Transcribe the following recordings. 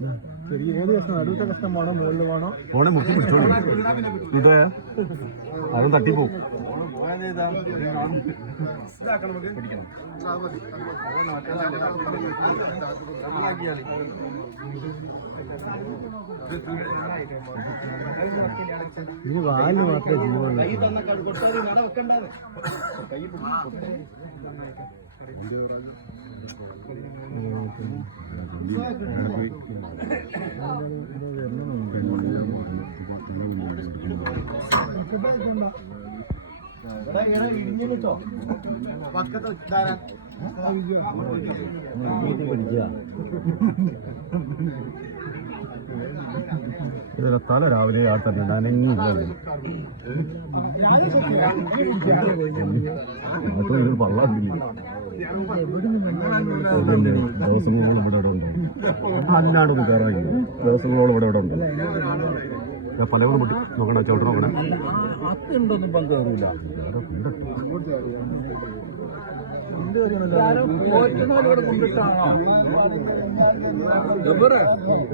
ജയിച്ചോ ഏത് കഷ്ണം? അടുത്ത കഷ്ണം വേണോ മുകളിൽ വേണോ? ഓനെ മുക്കി പിടിച്ചോളൂ. ഇത് അതും തട്ടിപ്പോവും. ഇതിന് വാലിന് മാത്രമേ ജീവനുള്ളൂ. പഠിക്കുക ഇതിലെ തല രാവിലെ ആ തന്നെ നനങ്ങിയില്ല ഒരു പള്ളാതില്ല ഇതന്നെ ദിവസങ്ങളോളം ഇവിടെ ഇവിടെ ഉണ്ട്. അല്ലാണ്ട് ഒന്ന് കയറായി ദിവസങ്ങളോളം ഇവിടെ ഇവിടെ ഉണ്ട്. ദാ പലവണ്ണം പൊട്ടി നോക്കണ ചോട്ട നോക്കണേ അതുണ്ടൊന്നും ഇപ്പം കയറൂല. പോറ്റുന്നവരവിടെ കൊണ്ടിട്ടാണോ ഗബറെ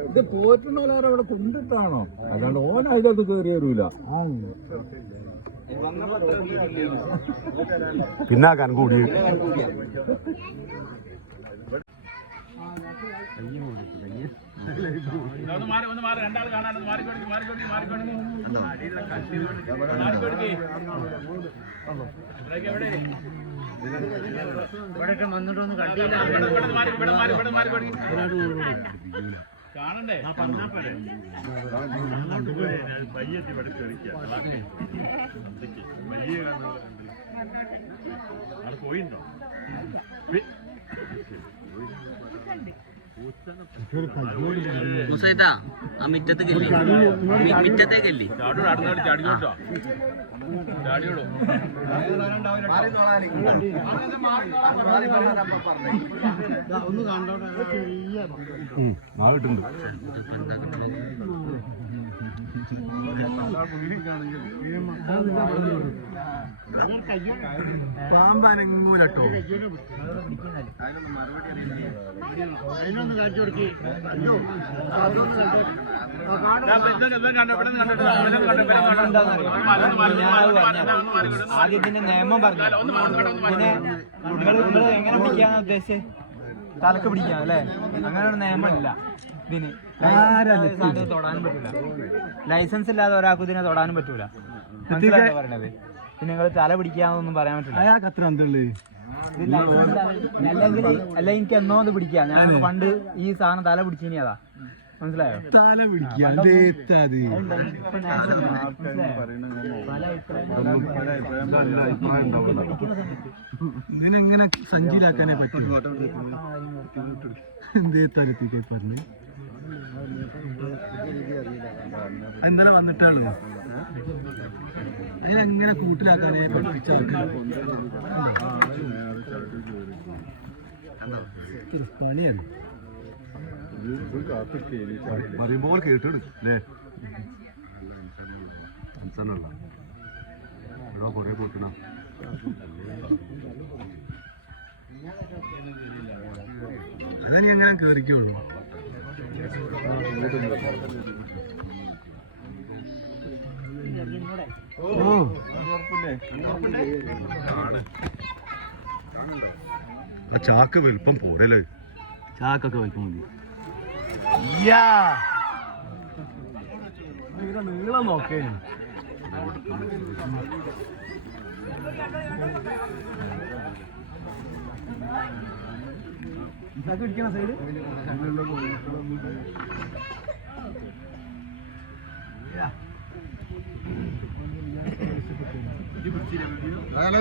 ഇത് പോറ്റുന്നവരവിടെ കൊണ്ടിട്ടാണോ? അല്ലാണ്ട് ഓൻ അതിനകത്ത് കയറി വരൂല. പിന്നാക്കാൻ കൂടി കാണണ്ടേ? പോയിണ്ടോ മുസൈദാ ആ മിറ്റത്ത് അവിടെ മിറ്റത്തെ കെല്ലി ചാടിയോട് മിറ്റത്തേക്കല്ലേ ആ കിട്ടുന്നുണ്ട് പാമ്പാനെങ്ങൂലട്ടോ. ആദ്യം ഇതിന്റെ നിയമം പറഞ്ഞു. പിന്നെ നിങ്ങൾ എങ്ങനെ പിടിക്കാന്ന് ഉദ്ദേശിച്ച്? തലക്ക് പിടിക്കാം അല്ലേ? അങ്ങനെ ഒരു നിയമമില്ല ഇതിന് ലൈസൻസ് ഇല്ലാതെ തൊടാനും പറ്റൂല ലൈസൻസ് ഇല്ലാതെ ഒരാൾക്ക് ഇതിനെ തൊടാനും പറ്റൂല മനസ്സിലായോ പറയണത് പിന്നെ നിങ്ങൾ തല പിടിക്കാന്നൊന്നും പറയാൻ പറ്റില്ല അയാൾക്ക് അത്ര എന്തുള്ളേ അല്ലെങ്കിൽ അല്ല എനിക്ക് എന്നോ അത് പിടിക്കാം ഞാൻ പണ്ട് ഈ സാധനം തല പിടിച്ചിനി അതാ മനസ്സിലായോ തല പിടിക്കാൻ? ഇതിനെങ്ങനെ സഞ്ചിയിലാക്കാനേ പറ്റും എന്തേ തലത്തിക്കേ പറഞ്ഞു ഇന്നലെ വന്നിട്ടാണോ അതിനെങ്ങനെ കൂട്ടിലാക്കാനേ കേട്ടിട്ടുണ്ട് പണിയാണ്. പറയുമ്പോൾ കേട്ടിട് അല്ലേ? സംസാരമല്ല ഇവിടെ കുറേ പൊട്ടണം. അതിനി എങ്ങനെ കേറിക്കുള്ളൂ ആ ചാക്ക് വലുപ്പം പോരല്ലേ? ചാക്കൊക്കെ വലിപ്പം മതി. നീളം നോക്കേ. പിടിക്കണ സൈഡ്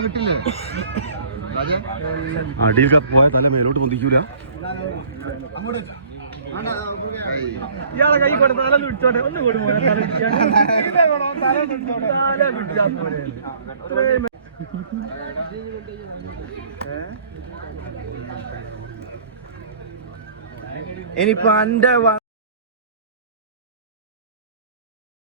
കിട്ടില്ലേ? അടിയിലൊക്കെ പോയ തല മേലോട്ട് പൊന്തിക്കൂല. ഇയാളെ കൈ കൊടുത്ത തല ഒന്ന് തല ഇനിയിപ്പൊ അന്റെ